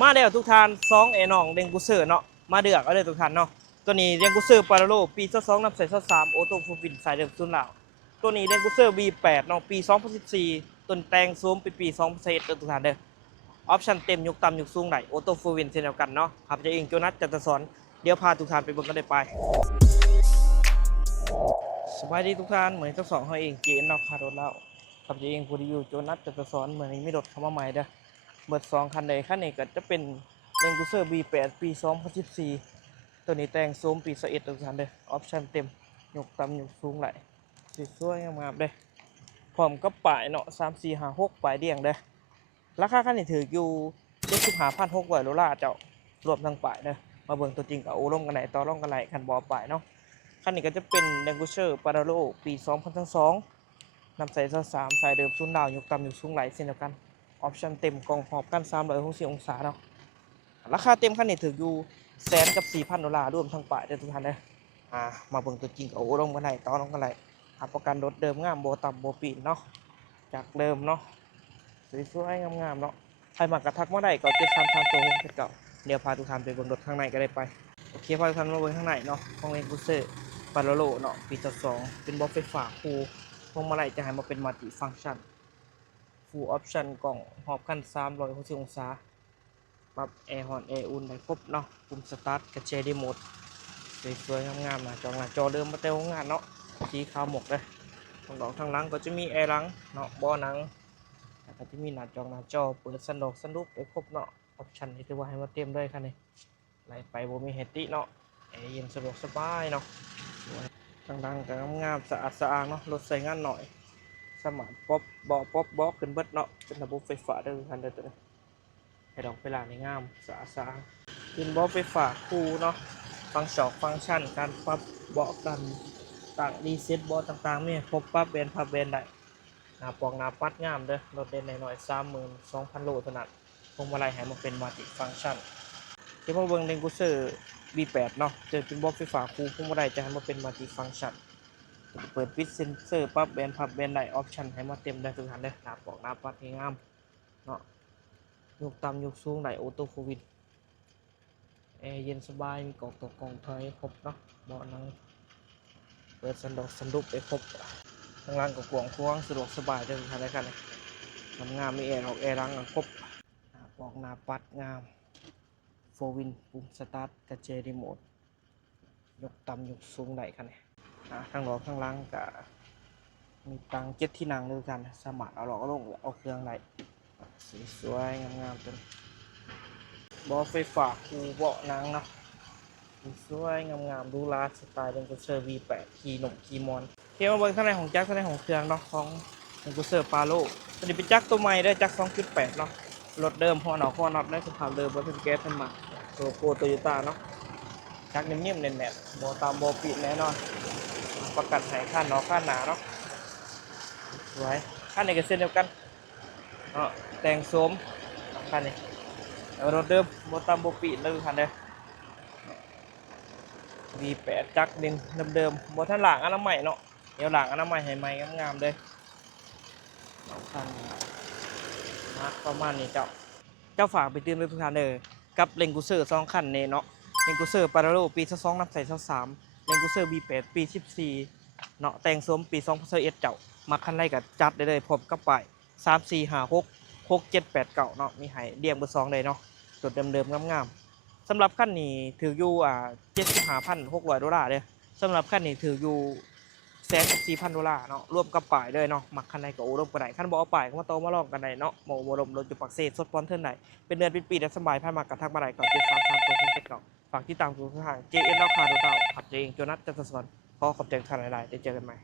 มาแล้วทุกท่าน2ไอ้น้องเดงกูเซอร์เนาะมาเดือกเอาเลยทุกท่านเนาะตัวนี้เดงกูเซอร์ปาราโลปี22นำใส่23โอโต้ฟูฟินสายเดิมซุนลาวตัวนี้เดงกูเซอร์ B8 เนาะปี2014ต้นแต่งซูมปี2021ทุกท่านเด้อออปชั่นเต็มยกต่ำยกสูงไหนโอโต้ฟูฟินเช่นเดียวกันเนาะครับจะเองโจนัสจันทสอนเดี๋ยวพาทุกท่านไปเบิ่งกันได้ไปสบายดีทุกท่านเหมือนทั้งสองเฮาเองเจนเนาะคาร์โดแล้วครับจะเองผู้ที่อยู่โจนัสจันทสอนเหมือนมีรถเข้ามาใหม่เด้อเบิด2คันใดคันนี้ก็จะเป็นเดงกูเซอร์ B8 ปี2014ตัวนี้แต่งซูมปี21ทุกท่านเด้อออปชั่นเต็มยกต่ำยกสูงไหลสวยๆงามๆเด้อพร้อมกับป้ายเนาะ3 4 5 6ป้ายเดียงเด้อราคาคันนี้ถืออยู่$75,600เจ้ารวมทั้งป้ายเด้อมาเบิ่งตัวจริงกับโอ้ร่มกันไหนต่อร่องกันไหนคันบ่ป้ายเนาะคันนี้ก็จะเป็น Language Paralo ปี2022นำใส่23สายเดิมศูนย์ดาวยกต่ำยกสูงไหลเช่นเดียวกันออปชั่นเต็มกล่องหอบกัน360องศาเนาะราคาเต็มคันนี้ถืออยู่100,000กับ$4,000รวมทั้งป้ายเด้อทุกท่านเด้อมาเบิ่งตัวจริงกับโอ้ร่มกันไหนต่อร่องกันไหนรับประกันรถเดิมงามโบต่ำโบปีนเนาะจากเดิมเนาะสวยๆงามๆเนาะใครมากระทักมาได้ก็73,000ตัว6เก่าเดี๋ยวพาทุกท่านไปเบิ่งรถข้างในก็ได้ไปโอเคพาทุกท่านมาเบิ่งข้างในเนาะของเลนกูเซอร์ปาโลโลเนาะปี22เป็นบล็อกไฟฟ้าคูพวงมาลัยจะให้มาเป็นมัลติฟังก์ชันฟูลออปชั่นกล่องหอบคัน360องศาปรับแอร์ฮอนแอร์อุ่นได้ครบเนาะปุ่มสตาร์ทกระเชดีโหมดสวยๆงามๆนะจอเดิมมาแต่โรงงานเนาะสีขาวหมกเลยทางดอกทางหลังก็จะมีแอร์หลังเนาะบ่อหนังแล้วก็จะมีหน้าจอเปิดสันดอกสันลูกไปครบเนาะออปชั่นที่ถือว่าให้มาเต็มเลยค่ะนี่ไหลไปบ่มีเฮดตี้เนาะแอร์เย็นสะดวกสบายเนาะทางดังก็งามๆสะอาดสะอ้านเนาะรถใส่งานหน่อยสมานป๊อปเบาะขึ้นเบิดเนาะเป็นระบบไฟฟ้าเด้อคันเด้อตัวนี้ให้ดอกเวลานี่งามสะอาดสะอ้านขึ้นเบาะไฟฟ้าคู่เนาะฟังก์ชันการปรับเบาะกันต่างรีเซ็ตเบาะต่างๆนี่ครบปรับเบนพับเบนได้หน้าปองหน้าปัดงามเด้อรถเด่นหน่อย32,000 โลเท่านั้นพวงมาลัยให้มันเป็นมัลติฟังก์ชันที่มาเบิ่งเลนกูเซอร์ B8 เนาะเจอเป็นเบาะไฟฟ้าคู่พวงมาลัยจะให้มันเป็นมัลติฟังก์ชันเปิดปิดเซ็นเซอร์ปรับเบนพับเบนได้ออปชั่นให้มาเต็มได้ทุกท่านเด้อหน้าปองหน้าปัดงามเนาะยกต่ำยกสูงได้ออโต้โฟวินแอร์เย็นสบายมีกล่องตกกล่องถอยครบเนาะเบาะนั่งเปิดสันดุกไปครบทางล่างก็กว้างขวางสะดวกสบายเด้อทุกท่านได้กันเลยงามมีแอร์ออกแอร์รังครบหน้าปองหน้าปัดงามโฟวินปุ่มสตาร์ทกระเจรีโมทยกต่ำยกสูงได้กันเลยข้างหลังข้างล่างก็มีตัง7ที่นั่งด้วยกันสามารถเอาหลอกเอาลงเอาเครื่องได้สวยๆงามๆจนเบาะไฟฟ้าคูเบาะหนังเนาะสวยงามๆดูลาสไตล์เป็นกุเซอร์ V8 ขี่หนุ่มขี่มอนเที่ยวมาเบิ่งข้างในของแจ็คข้างในของเครื่องเนาะของเป็นกุเซอร์ปาโลตัวนี้เป็นแจ็คตัวใหม่ได้แจ็ค 2.8 เนาะรถเดิมหัวหนอกหัวน็อตในสภาพเดิมรถเป็นแก๊สเป็นหมักตัวโปรโตโยต้าเนาะแจ็คนิ่มๆแน่นๆโบตามโบปีแน่นอนประกันให้ค่าน็อกค่าหนาเนาะสวยค่าในกระเซ็นเดียวกันเนาะแต่งโสมค่านี้รถเดิมโบตามโบปีเลยคันเด้อ V8 จักดินเดิมๆบนท่านหลังอนามัยเนาะเดี๋ยวหลังอนามัยให้ใหม่งามๆเลยท่านประมาณนี้เจ้าฝากไปเตือนทุกท่านเลยกับเลนกูเซอร์2คันนี้เนาะเลนกูเซอร์ปาราโลปี22นับใส่23เลนกูเซอร์ B8 ปี14เนาะแต่งสวมปี2021เจ้ามาคันไรกับจัดได้เลยพร้อมกับป้าย3 4 5 6 6 7 8 9เนาะมีให้เดียงเบอร์2เลยเนาะจุดเดิมๆงามๆสำหรับคันนี้ถืออยู่$75,600เด้อสำหรับคันนี้ถืออยู่$104,000เนาะรวมกับป้ายด้วยเนาะมักคันใดก็โอ้รวมกันได้คันบ่เอาป้ายก็มาโตมาลองกันได้เนาะโมโมลมรถอยู่ปักเซสดปอนเทิร์นได้เป็นเดือนเป็นปีได้สบายผ่านมากระทักมาได้ก่อน73,000ตัวคงเจ็ดเก่าฝากที่ตามทุกทาง JN ราคาโดดเต่าขับเองโจนัสจันทสวรรค์ขอขอบใจท่านหลายๆได้เจอกันใหม่